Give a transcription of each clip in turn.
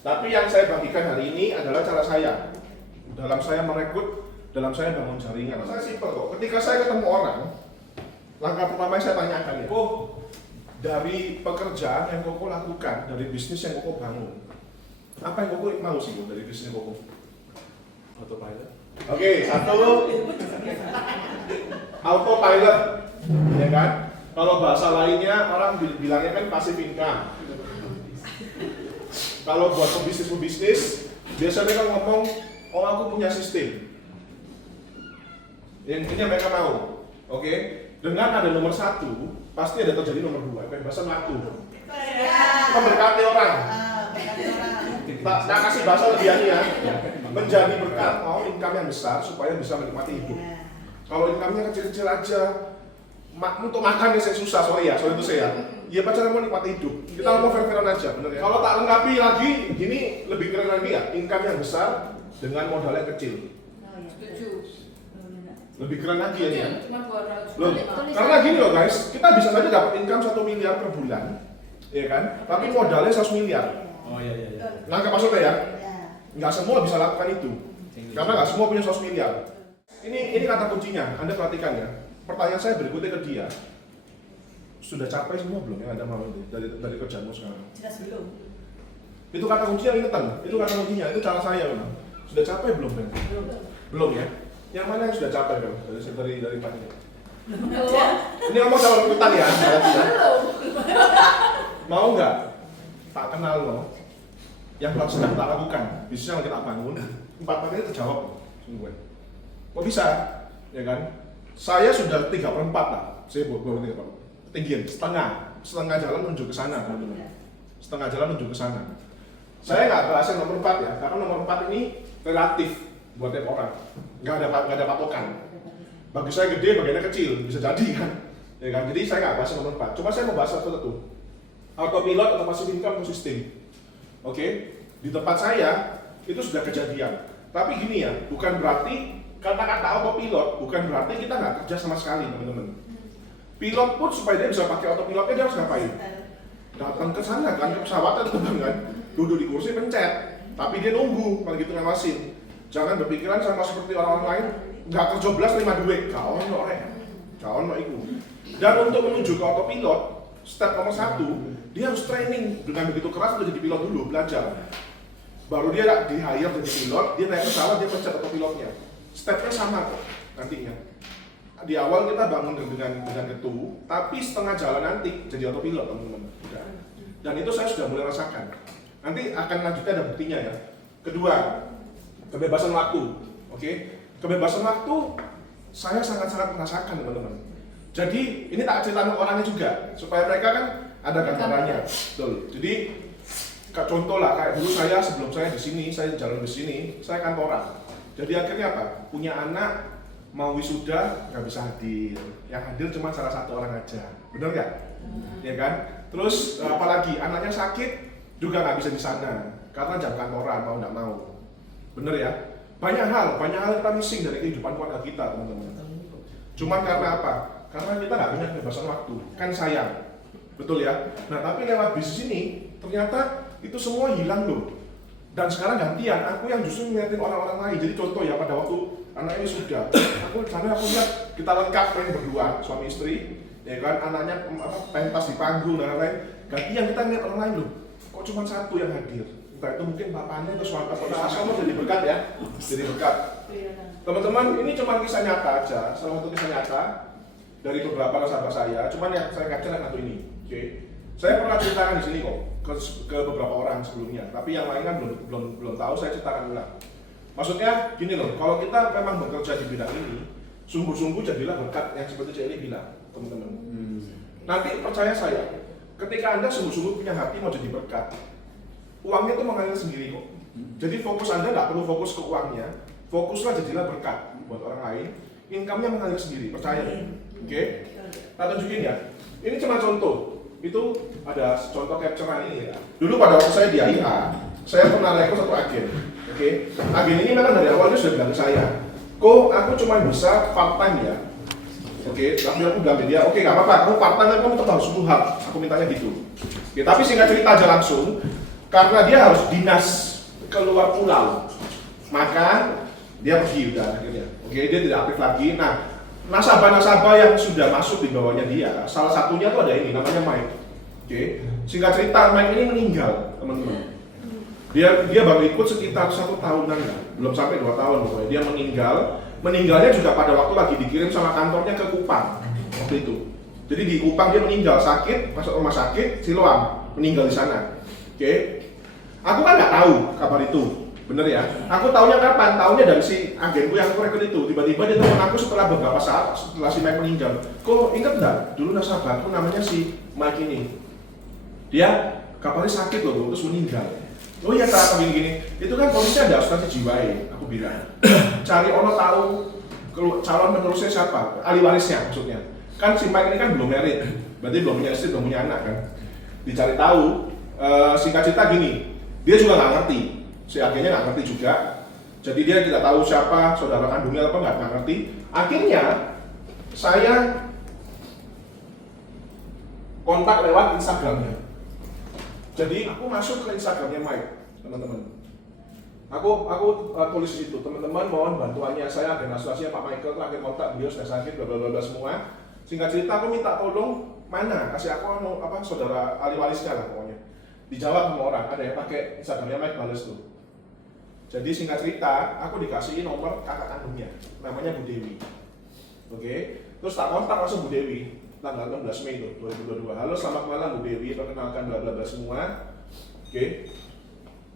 Tapi yang saya bagikan hari ini adalah cara saya dalam saya merekrut, dalam saya bangun jaringan. Saya simpel kok. Ketika saya ketemu orang, langkah pertama yang saya tanyakan ya, dari pekerjaan yang Koko lakukan, dari bisnis yang Koko bangun, apa yang Koko mau sih dari bisnis Koko? Autopilot. Oke, satu autopilot, ya kan? Kalau bahasa lainnya orang bilangnya kan passive income. Kalau buat pebisnis, biasanya kan ngomong, oh aku punya sistem. Yang intinya mereka mau, oke? Dengan ada nomor 1, pasti ada terjadi nomor 2, kebebasan waktu. Memberkati orang. Tak kasih bahasa lebih ya. Menjadi berkat, mau income yang besar supaya bisa menikmati hidup. Kalau income-nya kecil-kecil aja, untuk makan saya susah, sorry itu saya. Ya pacaran mau nikmati hidup. Kita ngomong fair-fairan aja, bener ya. Kalau tak lengkapi lagi, gini lebih keren lagi ya. Income yang besar dengan modal yang kecil. Lebih keren lagi ya. Loh, karena gini loh guys, kita bisa saja dapat income 1 miliar per bulan, ya kan? Tapi modalnya 100 miliar. Oh iya. Nangkep maksudnya ya? Nggak semua bisa lakukan itu, karena nggak semua punya 100 miliar. Ini kata kuncinya, Anda perhatikan ya. Pertanyaan saya berikutnya ke dia, sudah capai semua belum yang Anda mau itu dari kerjaanmu sekarang? Jelas belum. Itu kata kuncinya, ingetan. Itu kata kuncinya, itu cara saya memang. Sudah capai belum Ben? Belum ya? Yang mana yang sudah capai Ben? Dari Pak ini? Ini ngomong sama rebutan ya? Mau nggak? Tak kenal loh. Yang sedang tak lakukan, bisnis yang kita bangun, 4 ini terjawab sungguh. Kok bisa? Ya kan? Saya sudah 3/4 lah. Saya baru 3/4. Ketinggian setengah jalan menuju ke sana, teman-teman. Setengah jalan menuju ke sana. Saya nggak bahas yang nomor 4 ya, karena nomor 4 ini relatif buat tiap orang. Nggak ada patokan. Bagi saya gede, bagiannya kecil, bisa jadi kan? Ya kan? Jadi saya nggak bahas yang nomor 4. Cuma saya mau bahas satu. Autopilot atau passive income system. Oke, di tempat saya itu sudah kejadian. Tapi gini ya, bukan berarti kata-kata autopilot bukan berarti kita nggak kerja sama sekali, teman-teman. Pilot pun supaya dia bisa pakai autopilotnya dia harus ngapain? Datang ke sana kan, ke pesawat terbang kan, duduk di kursi pencet, tapi dia nunggu kalau gitu ngawasin. Jangan berpikiran sama seperti orang-orang lain, nggak kerjoblas 5 duit, gak ono itu. Dan untuk menuju ke autopilot, step nomor 1, dia harus training dengan begitu keras untuk jadi pilot dulu, belajar. Baru dia di-hire jadi pilot, dia naik pesawat, dia pencet autopilotnya. Stepnya sama kok nantinya. Di awal kita bangun dengan itu, tapi setengah jalan nanti jadi autopilot, teman-teman. Dan itu saya sudah mulai rasakan. Nanti akan lanjutnya ada buktinya ya. Kedua, kebebasan waktu. Oke, kebebasan waktu saya sangat-sangat merasakan, teman-teman. Jadi ini tak ceritakan orangnya juga, supaya mereka kan ada gambarannya. Betul. Jadi contoh lah, kayak dulu saya sebelum saya di sini, saya jalan di sini, saya kantoran. Jadi akhirnya apa? Punya anak mau wisuda nggak bisa hadir, yang hadir cuma salah satu orang aja, bener nggak? Ya kan? Terus apalagi anaknya sakit juga nggak bisa di sana karena jam kantoran mau nggak mau, bener ya? Banyak hal kita missing dari kehidupan keluarga kita, teman-teman. Cuma karena apa? Karena kita nggak punya kebebasan waktu, kan sayang, betul ya? Nah tapi lewat bisnis ini ternyata itu semua hilang loh. Dan sekarang gantian, aku yang justru ngeliatin orang-orang lain. Jadi contoh ya, pada waktu anak ini sudah, aku lihat kita lengkap main berdua, suami istri, ya kan, anaknya pentas di panggung dan lain-lain. Gantian kita ngeliat orang lain loh, kok cuma satu yang hadir? Entah itu mungkin bapaknya atau suami atau asal jadi berkat ya, jadi berkat. Teman-teman, ini cuma kisah nyata aja, salah satu kisah nyata dari beberapa sahabat saya. Cuman yang saya capture yang satu ini, oke? Saya pernah ceritakan di sini kok ke beberapa orang sebelumnya, tapi yang lain kan belum tahu, saya ceritakan ulang. Maksudnya gini loh, kalau kita memang bekerja di bidang ini, sungguh-sungguh jadilah berkat yang seperti Celi bilang, teman-teman. Nanti percaya saya, ketika Anda sungguh-sungguh punya hati mau jadi berkat, uangnya itu mengalir sendiri kok. Jadi fokus Anda nggak perlu fokus ke uangnya, fokuslah jadilah berkat buat orang lain, income-nya mengalir sendiri, percaya deh. Oke? Kita tunjukin ya. Ini cuma contoh. Itu ada contoh capture-an ini ya. Dulu pada waktu saya di AIA, saya pernah rekrut satu agen. Oke? Agen ini memang dari awalnya sudah bilang ke saya, kok aku cuma bisa part time ya. Oke, tapi aku bilang ke dia, oke nggak apa-apa, kamu part time kamu tetap harus full hub. Aku mintanya gitu. Oke, tapi singkat cerita aja langsung, karena dia harus dinas keluar pulau, maka dia pergi udah akhirnya. Oke, dia tidak aktif lagi. Nah, nasabah-nasabah yang sudah masuk di bawahnya dia, salah satunya tuh ada ini, namanya Mike. Oke, singkat cerita Mike ini meninggal, teman-teman. Dia baru ikut sekitar 1 tahunan lah, belum sampai 2 tahun pokoknya. Dia meninggal. Meninggalnya juga pada waktu lagi dikirim sama kantornya ke Kupang waktu itu. Jadi di Kupang dia meninggal sakit, masuk rumah sakit, Siloam, meninggal di sana. Oke, aku kan nggak tahu kabar itu, bener ya. Aku taunya kapan? Taunya dari si agenku yang aku rekrut itu. Tiba-tiba dia telepon aku setelah beberapa saat setelah si Mike meninggal. Kok inget nggak? Dulu nasabahku namanya si Mike ini. Dia kapalnya sakit loh, terus meninggal. Oh iya tak gini-gini. Itu kan polisi ada asuransi jiwai, aku bilang. Cari ono tahu calon penerusnya siapa, ahli warisnya maksudnya. Kan si Mike ini kan belum married, berarti belum punya istri, belum punya anak kan. Dicari tahu. Singkat cerita gini, dia juga nggak ngerti, si agennya nggak ngerti juga. Jadi dia tidak tahu siapa saudara kandungnya apa nggak ngerti. Akhirnya saya kontak lewat Instagramnya. Jadi aku masuk ke Instagramnya Mike, teman-teman. Aku tulis itu, teman-teman mohon bantuannya, saya agen asuransinya Pak Michael, terakhir kontak beliau sudah sakit, bla bla bla semua. Singkat cerita aku minta tolong mana, kasih aku saudara ahli warisnya lah pokoknya. Dijawab sama orang, ada yang pakai Instagramnya Mike balas tuh. Jadi singkat cerita, aku dikasih nomor kakak kandungnya, namanya Bu Dewi. Oke, terus tak kontak langsung Bu Dewi. Tanggal 16 Mei itu 2022. Halo, selamat malam Bu Dewi, perkenalkan bla bla bla semua. Oke.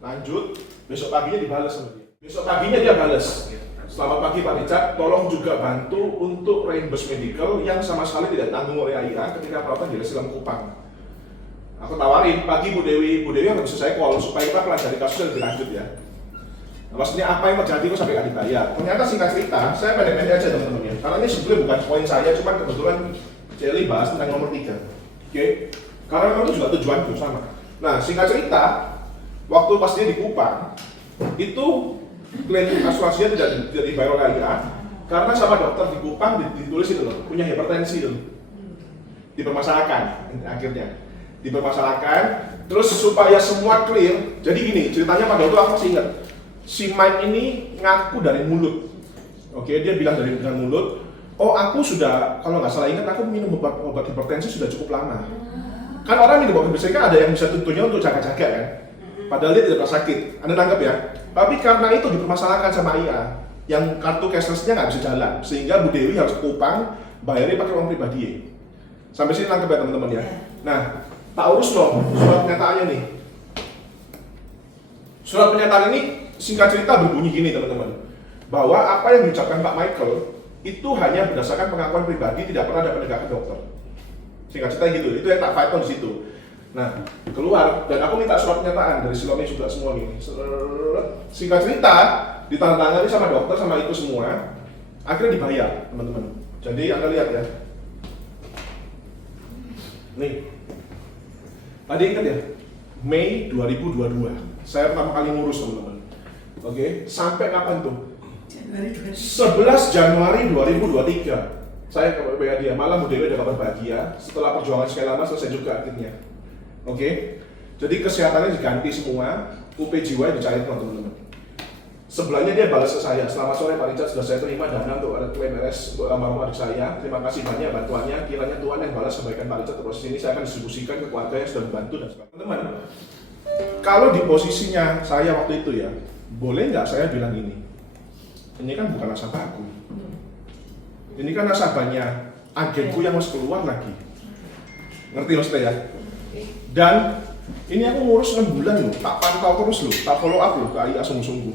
Lanjut, besok paginya dibalas sama dia. Besok paginya dia balas. Selamat pagi Pak Richard, tolong juga bantu untuk reimburse medical yang sama sekali tidak ditanggung oleh AIA ketika perawatan di Siloam Kupang. Aku tawarin, pagi Bu Dewi harus bisa saya call supaya kita pelajari kasusnya lebih lanjut ya. Maksudnya apa yang terjadi kok sampai nggak dibayar? Ternyata singkat cerita, saya pendek-pendek aja teman-teman ya. Karena ini sebenarnya bukan poin saya, cuman kebetulan Jelly bahas tentang nomor 3. Oke? Karena memang itu juga tujuanku sama. Nah, singkat cerita, waktu pas dia di Kupang, itu klaim asuransinya tidak dibayar oleh AIA karena sama dokter di Kupang ditulis itu loh, punya hipertensi itu. Dipermasalahkan akhirnya. Dipermasalahkan, terus supaya semua clear. Jadi gini, ceritanya pada waktu aku masih ingat. Si Mike ini ngaku dari mulut. Oke, dia bilang dari mulut. Oh, aku sudah, kalau nggak salah ingat, aku minum obat hipertensi sudah cukup lama. Kan orang minum obat hipertensi kan ada yang bisa tentunya untuk jaga-jaga kan. Padahal dia tidak pernah sakit. Anda tangkap ya. Tapi karena itu dipermasalahkan sama IA, yang kartu cashless-nya nggak bisa jalan, sehingga Bu Dewi harus ke Kupang, bayarnya pakai uang pribadi. Sampai sini tangkap ya teman-teman ya. Nah, tak urus loh surat pernyataannya nih. Surat pernyataan ini singkat cerita berbunyi gini teman-teman, bahwa apa yang diucapkan Pak Michael itu hanya berdasarkan pengakuan pribadi, tidak pernah ada penegakan dokter. Singkat cerita gitu, itu yang tak fight on di situ. Nah, keluar dan aku minta surat pernyataan dari Siloam juga semua nih. Singkat cerita, ditandatangani sama dokter sama itu semua, akhirnya dibayar teman-teman. Jadi Anda lihat ya. Nih. Tadi ingat ya? Mei 2022. Saya pertama kali ngurus teman-teman. Oke, sampai kapan tuh? 11 Januari 2023 saya ke WA dia, malam Bu Dewi ada kabar bahagia setelah perjuangan sekian lama selesai juga akhirnya. Oke, jadi kesehatannya diganti semua, UP jiwa dicari teman-teman. Sebelahnya dia balas ke saya, selamat sore Pak Richard, sudah saya terima dana untuk ada klaim RS untuk almarhum adik saya, terima kasih banyak bantuannya, kiranya Tuhan yang balas kebaikan Pak Richard. Proses ini saya akan distribusikan ke keluarga yang sudah membantu dan sebagainya. Teman-teman, kalau di posisinya saya waktu itu ya, boleh nggak saya bilang ini kan bukan nasabahku. Ini kan nasabahnya agenku yang harus keluar lagi. Ngerti maksudnya ya? Dan ini aku ngurus 6 bulan loh, tak pantau terus loh, tak follow up loh ke AIA sungguh-sungguh.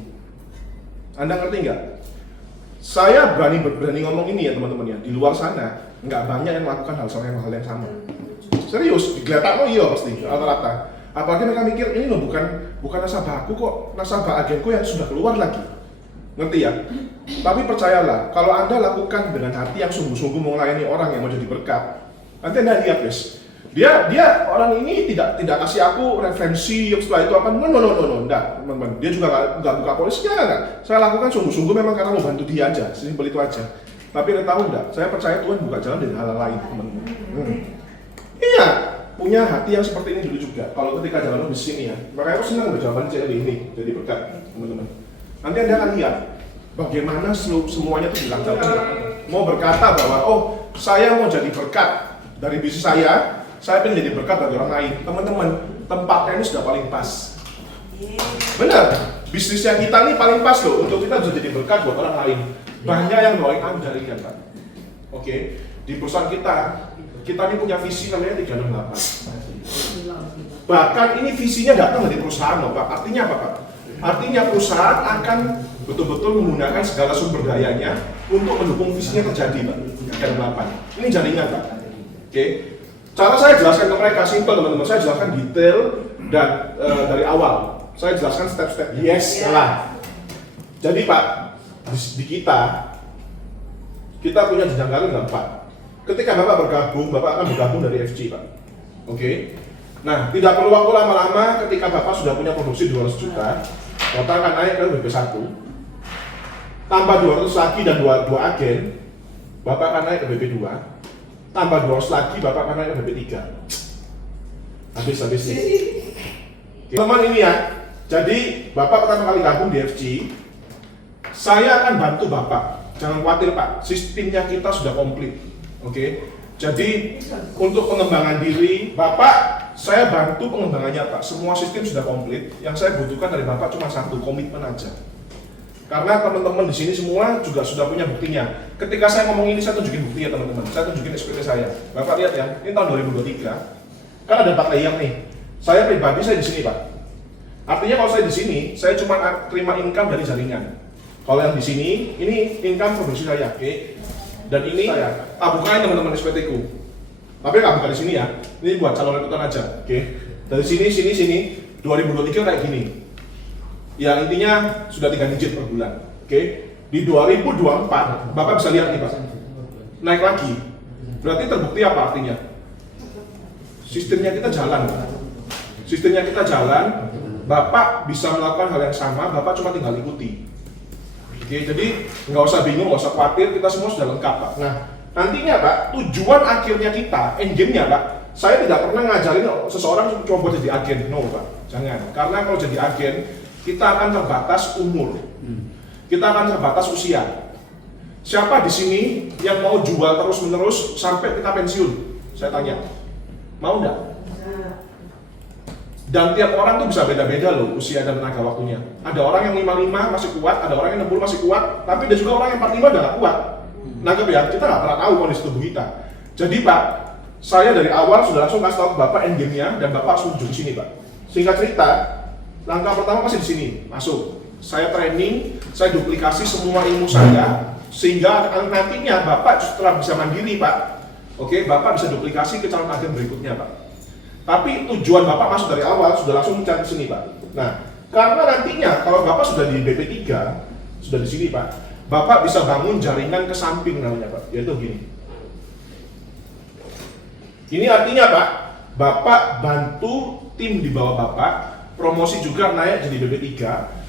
Anda ngerti nggak? Saya berani ngomong ini ya teman-teman ya, di luar sana nggak banyak yang melakukan hal yang sama. Serius, digeletak lo iya pasti, rata-rata. Apalagi mereka mikir, ini loh bukan nasabahku kok, nasabah agenku yang sudah keluar lagi. Ngerti ya? Tapi percayalah, kalau Anda lakukan dengan hati yang sungguh-sungguh mau melayani orang yang mau jadi berkat, nanti Anda lihat guys, dia orang ini tidak kasih aku referensi setelah itu apa, no, enggak, teman-teman. Dia juga nggak buka polisi, enggak. Saya lakukan sungguh-sungguh memang karena mau bantu dia aja, simpel itu aja. Tapi Anda tahu enggak, saya percaya Tuhan buka jalan dari hal lain, teman-teman. Iya, punya hati yang seperti ini dulu juga. Kalau ketika jalan di sini ya, makanya aku senang jawaban CLI ini jadi berkat teman-teman. Nanti Anda akan lihat bagaimana semuanya itu dilancarkan. Mau berkata bahwa oh saya mau jadi berkat dari bisnis saya pengen jadi berkat bagi orang lain. Teman-teman, tempatnya ini sudah paling pas. Benar, bisnisnya kita ini paling pas loh untuk kita bisa jadi berkat buat orang lain. Banyak yang doain aku jaringan Pak. Oke, di perusahaan kita ini punya visi namanya 368. Bahkan ini visinya datang dari perusahaan loh Pak. Artinya apa Pak? Artinya perusahaan akan betul-betul menggunakan segala sumber dayanya untuk mendukung visinya terjadi Pak. 368. Ini jaringan Pak. Oke, cara saya jelaskan ke mereka simple teman-teman. Saya jelaskan detail dan dari awal. Saya jelaskan step-step. Yes lah. Jadi Pak, di kita punya jenjang karir ada 4. Ketika Bapak bergabung, Bapak akan bergabung dari FG Pak. Oke. Nah, tidak perlu waktu lama-lama ketika Bapak sudah punya produksi 200 juta, Bapak akan naik ke BP1. Tambah 200 lagi dan 2 agen, Bapak akan naik ke BP2. Tambah 200 lagi, Bapak akan naik ke BP3. Habis nih. Teman ini ya, jadi Bapak pertama kali gabung di FG, saya akan bantu Bapak. Jangan khawatir Pak, sistemnya kita sudah komplit. Oke, jadi untuk pengembangan diri, Bapak, saya bantu pengembangannya Pak. Semua sistem sudah komplit. Yang saya butuhkan dari Bapak cuma satu, komitmen aja. Karena teman-teman di sini semua juga sudah punya buktinya. Ketika saya ngomong ini, saya tunjukin buktinya teman-teman. Saya tunjukin SPT saya. Bapak lihat ya, ini tahun 2023. Kan ada 4 layer nih. Saya pribadi saya di sini Pak. Artinya kalau saya di sini, saya cuma terima income dari jaringan. Kalau yang di sini, ini income produksi saya, oke? Dan ini saya bukain teman-teman SPT ku. Tapi nggak buka di sini ya. Ini buat calon rekrutan aja, oke? Dari sini 2023 kayak gini. Ya intinya sudah 3 digit per bulan, oke? Di 2024 Bapak bisa lihat nih Pak, naik lagi. Berarti terbukti apa artinya? Sistemnya kita jalan, Pak. Sistemnya kita jalan. Bapak bisa melakukan hal yang sama, Bapak cuma tinggal ikuti. Oke, jadi nggak usah bingung, nggak usah khawatir, kita semua sudah lengkap Pak. Nah, nantinya Pak, tujuan akhirnya kita, endgame-nya Pak, saya tidak pernah ngajarin seseorang coba jadi agen, no Pak, jangan. Karena kalau jadi agen, kita akan terbatas umur, kita akan terbatas usia. Siapa di sini yang mau jual terus-menerus sampai kita pensiun? Saya tanya, mau nggak? Dan tiap orang tuh bisa beda-beda loh usia dan tenaga waktunya. Ada orang yang 55 masih kuat, ada orang yang 60 masih kuat, tapi ada juga orang yang 45 udah gak kuat. Nangkep ya, kita gak pernah tahu kondisi tubuh kita. Jadi Pak, saya dari awal sudah langsung kasih tahu ke Bapak endgame-nya dan Bapak langsung menuju ke sini Pak. Singkat cerita, langkah pertama pasti di sini, masuk. Saya training, saya duplikasi semua ilmu saya, sehingga nantinya Bapak setelah bisa mandiri Pak, oke, Bapak bisa duplikasi ke calon agen berikutnya Pak. Tapi tujuan Bapak masuk dari awal sudah langsung mencari sini Pak. Nah, karena nantinya kalau Bapak sudah di BP3, sudah di sini Pak, Bapak bisa bangun jaringan ke samping namanya Pak, yaitu gini. Ini artinya Pak, Bapak bantu tim di bawah Bapak, promosi juga naik jadi BP3,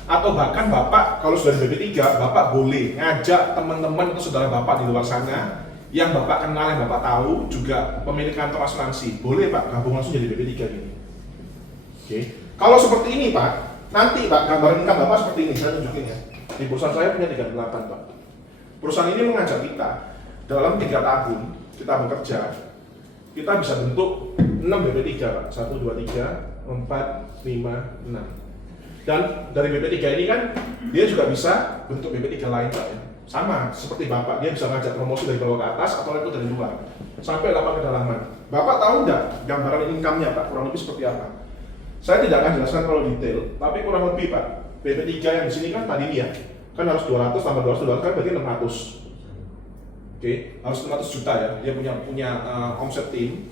atau bahkan Bapak kalau sudah di BP3, Bapak boleh ngajak teman-teman atau saudara Bapak di luar sana yang Bapak kenal, yang Bapak tahu, juga pemilik kantor asuransi, boleh Pak gabung langsung jadi BP3 gini. Oke. Kalau seperti ini Pak, nanti Pak gambaran income Bapak seperti ini, saya tunjukin ya. Di perusahaan saya punya 38 Pak. Perusahaan ini mengajak kita dalam 3 tahun kita bekerja, kita bisa bentuk 6 BP3 Pak. 1, 2, 3, 4, 5, 6. Dan dari BP3 ini kan dia juga bisa bentuk BP3 lain Pak ya. Sama seperti Bapak, dia bisa ngajak promosi dari bawah ke atas atau itu dari luar sampai lapangan kedalaman. Bapak tahu nggak gambaran income-nya Pak kurang lebih seperti apa? Saya tidak akan jelaskan kalau detail, tapi kurang lebih Pak, BP3 yang di sini kan tadi ya, kan harus 200 tambah 200 kan berarti 600. Oke, harus 600 juta ya, dia punya omset tim.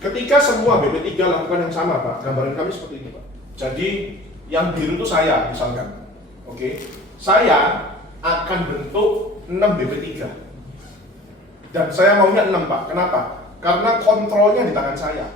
Ketika semua BP3 lakukan yang sama Pak, gambaran kami seperti ini Pak. Jadi yang biru itu saya misalkan, oke, saya akan bentuk 6 BP3 dan saya maunya 6 Pak. Kenapa? Karena kontrolnya di tangan saya.